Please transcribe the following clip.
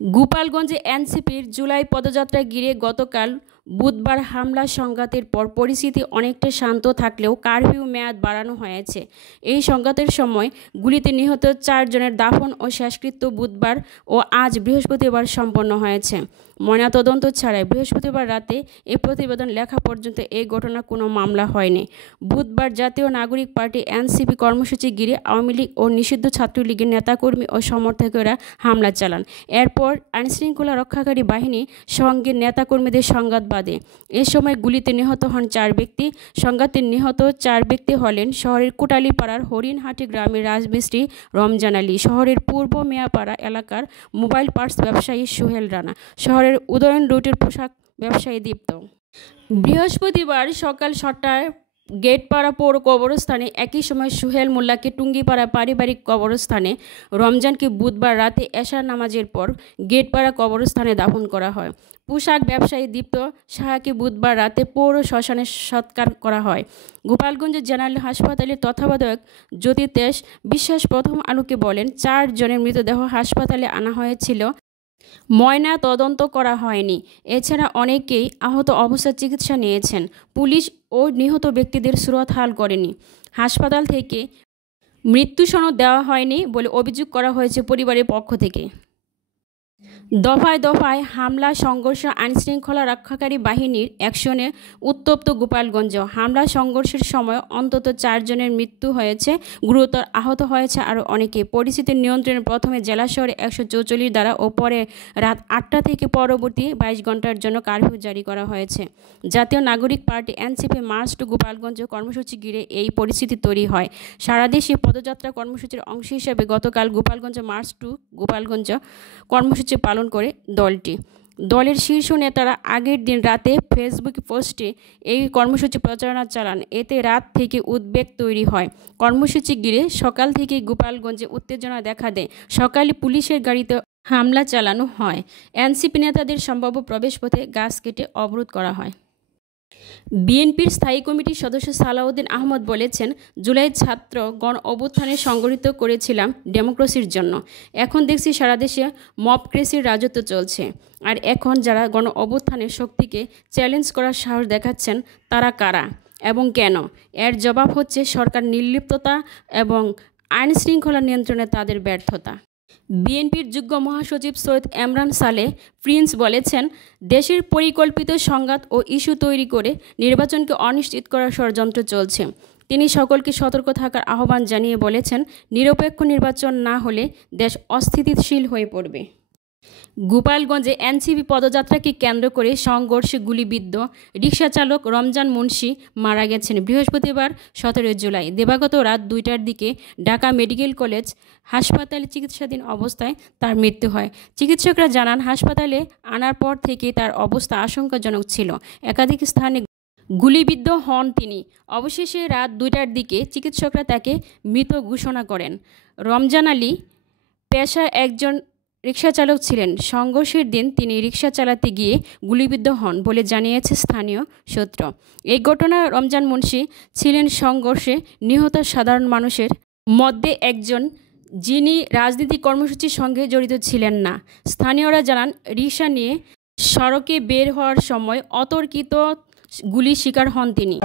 গোপালগঞ্জে এনসিপির জুলাই পদযাত্রা ঘিরে গতকাল বুধবার হামলা সংঘাতের পর পরিস্থিতি অনেকটা শান্ত থাকলেও কারফিউ মেয়াদ বাড়ানো হয়েছে। এই সংঘাতের সময় গুলিতে নিহত 4 জনের দাফন ও শেষকৃত্য বুধবার ও আজ বৃহস্পতিবার সম্পন্ন হয়েছে। ময়নাতদন্ত ছাড়াই বৃহস্পতিবার রাতে এই প্রতিবেদন লেখা পর্যন্ত এই ঘটনা কোনো মামলা হয়নি। বুধবার জাতীয় নাগরিক পার্টি এনসিপি কর্মসূচি ঘিরে আওয়ামী লীগ ও নিষিদ্ধ ছাত্রলীগের নেতাকর্মী ও সমর্থকেরা হামলা চালান। এরপর আইনশৃঙ্খলা রক্ষাকারী বাহিনীর সঙ্গে নেতাকর্মীদের সংঘাত বাধে। এ সময় গুলিতে নিহত হন 4 ব্যক্তি। সংঘাতে নিহত 4 ব্যক্তি হলেন শহরের কোটালীপাড়ার হরিণহাটি গ্রামের রাজমিস্ত্রি রমজান আলী, শহরের পূর্ব মিয়াপাড়া এলাকার মোবাইল পার্টস ব্যবসায়ী সোহেল রানা, শহরের উদয়ন রোডের পোশাক ব্যবসায়ী দীপ্ত। বৃহস্পতিবার সকাল 7টায় গেটপাড়া পৌর কবরস্থানে, একই সময় সোহেল মোল্লাকে টুঙ্গিপাড়া পারিবারিক কবরস্থানে, রমজানকে বুধবার রাতে এশার নামাজের পর গেটপাড়া কবরস্থানে দাফন করা হয়। পোশাক ব্যবসায়ী দীপ্ত সাহাকে বুধবার রাতে পৌর শ্মশানে সৎকার করা হয়। গোপালগঞ্জ জেনারেল হাসপাতালের তত্ত্বাবধায়ক জ্যোতিতেশ বিশ্বাস প্রথম আলোকে বলেন, 4 জনের মৃতদেহ হাসপাতালে আনা হয়েছিল, ময়না তদন্ত করা হয়নি। এছাড়া অনেকেই আহত অবস্থায় চিকিৎসা নিয়েছেন। পুলিশ ও নিহত ব্যক্তিদের সুরতহাল করেনি। হাসপাতাল থেকে মৃত্যু সনদ দেওয়া হয়নি বলে অভিযোগ করা হয়েছে পরিবারের পক্ষ থেকে। দফায় দফায় হামলা সংঘর্ষ, আইনশৃঙ্খলা রক্ষাকারী বাহিনীর অ্যাকশনে উত্তপ্ত গোপালগঞ্জ। হামলা সংঘর্ষের সময় অন্তত 4 জনের মৃত্যু হয়েছে, গুরুতর আহত হয়েছে আরও অনেকে। পরিস্থিতির নিয়ন্ত্রণে প্রথমে জেলা শহরে 144 ধারা ও পরে রাত 8টা থেকে পরবর্তী 22 ঘন্টার জন্য কারফিউ জারি করা হয়েছে। জাতীয় নাগরিক party NCP march to Gopalganj কর্মসূচি ঘিরে এই পরিস্থিতি তৈরি হয়। সারা দেশে পদযাত্রা কর্মসূচির অংশ হিসেবে গতকাল গোপালগঞ্জ মার্চ টু গোপালগঞ্জ কর্মসূচি পালন করে দলটি। দলের শীর্ষ নেতারা আগের দিন রাতে ফেসবুক পোস্টে এই কর্মসূচি প্রচারণা চালান। এতে রাত থেকে উদ্বেগ তৈরি হয়। কর্মসূচি ঘিরে সকাল থেকে গোপালগঞ্জে উত্তেজনা দেখা দেয়। সকালে পুলিশের গাড়িতে হামলা চালানো হয়। এনসিপি নেতাদের সম্ভাব্য প্রবেশপথে গাছ কেটে অবরোধ করা হয়। বিএনপির স্থায়ী কমিটির সদস্য সালাউদ্দিন আহমদ বলেছেন, জুলাই ছাত্র গণ অভ্যুত্থানে সংগঠিত করেছিলাম ডেমোক্রেসির জন্য। এখন দেখছি সারা দেশে মবক্রেসির রাজত্ব চলছে। আর এখন যারা গণ অভ্যুত্থানের শক্তিকে চ্যালেঞ্জ করার সাহস দেখাচ্ছেন তারা কারা এবং কেন? এর জবাব হচ্ছে সরকার নির্লিপ্ততা এবং আইনশৃঙ্খলা নিয়ন্ত্রণে তাদের ব্যর্থতা। বিএনপির যুগ্ম মহাসচিব সৈয়দ এমরান সালেহ প্রিন্স বলেছেন, দেশের পরিকল্পিত সংঘাত ও ইস্যু তৈরি করে নির্বাচনকে অনিশ্চিত করার ষড়যন্ত্র চলছে। তিনি সকলকে সতর্ক থাকার আহ্বান জানিয়ে বলেছেন, নিরপেক্ষ নির্বাচন না হলে দেশ অস্থিতিশীল হয়ে পড়বে। গোপালগঞ্জে এনসিপি পদযাত্রাকে কেন্দ্র করে সংঘর্ষে গুলিবিদ্ধ রিকশাচালক রমজান মুন্সি মারা গেছেন বৃহস্পতিবার 17 জুলাই। দিবাগত রাত 2টার দিকে ঢাকা মেডিকেল কলেজ হাসপাতালে চিকিৎসাধীন অবস্থায় তার মৃত্যু হয়। চিকিৎসকরা জানান, হাসপাতালে আনার পর থেকে তার অবস্থা আশঙ্কাজনক ছিল। একাধিক স্থানে গুলিবিদ্ধ হন তিনি। অবশেষে রাত 2টার দিকে চিকিৎসকরা তাকে মৃত ঘোষণা করেন। রমজান আলী পেশায় একজন রিকশাচালক ছিলেন। সংঘর্ষের দিন তিনি রিকশা চালাতে গিয়ে গুলিবিদ্ধ হন বলে জানিয়েছে স্থানীয় সূত্র। এই ঘটনায় রমজান মুন্সি ছিলেন সংঘর্ষে নিহত সাধারণ মানুষের মধ্যে একজন, যিনি রাজনীতি কর্মসূচির সঙ্গে জড়িত ছিলেন না। স্থানীয়রা জানান, রিকশা নিয়ে সড়কে বের হওয়ার সময় অতর্কিত গুলির শিকার হন তিনি।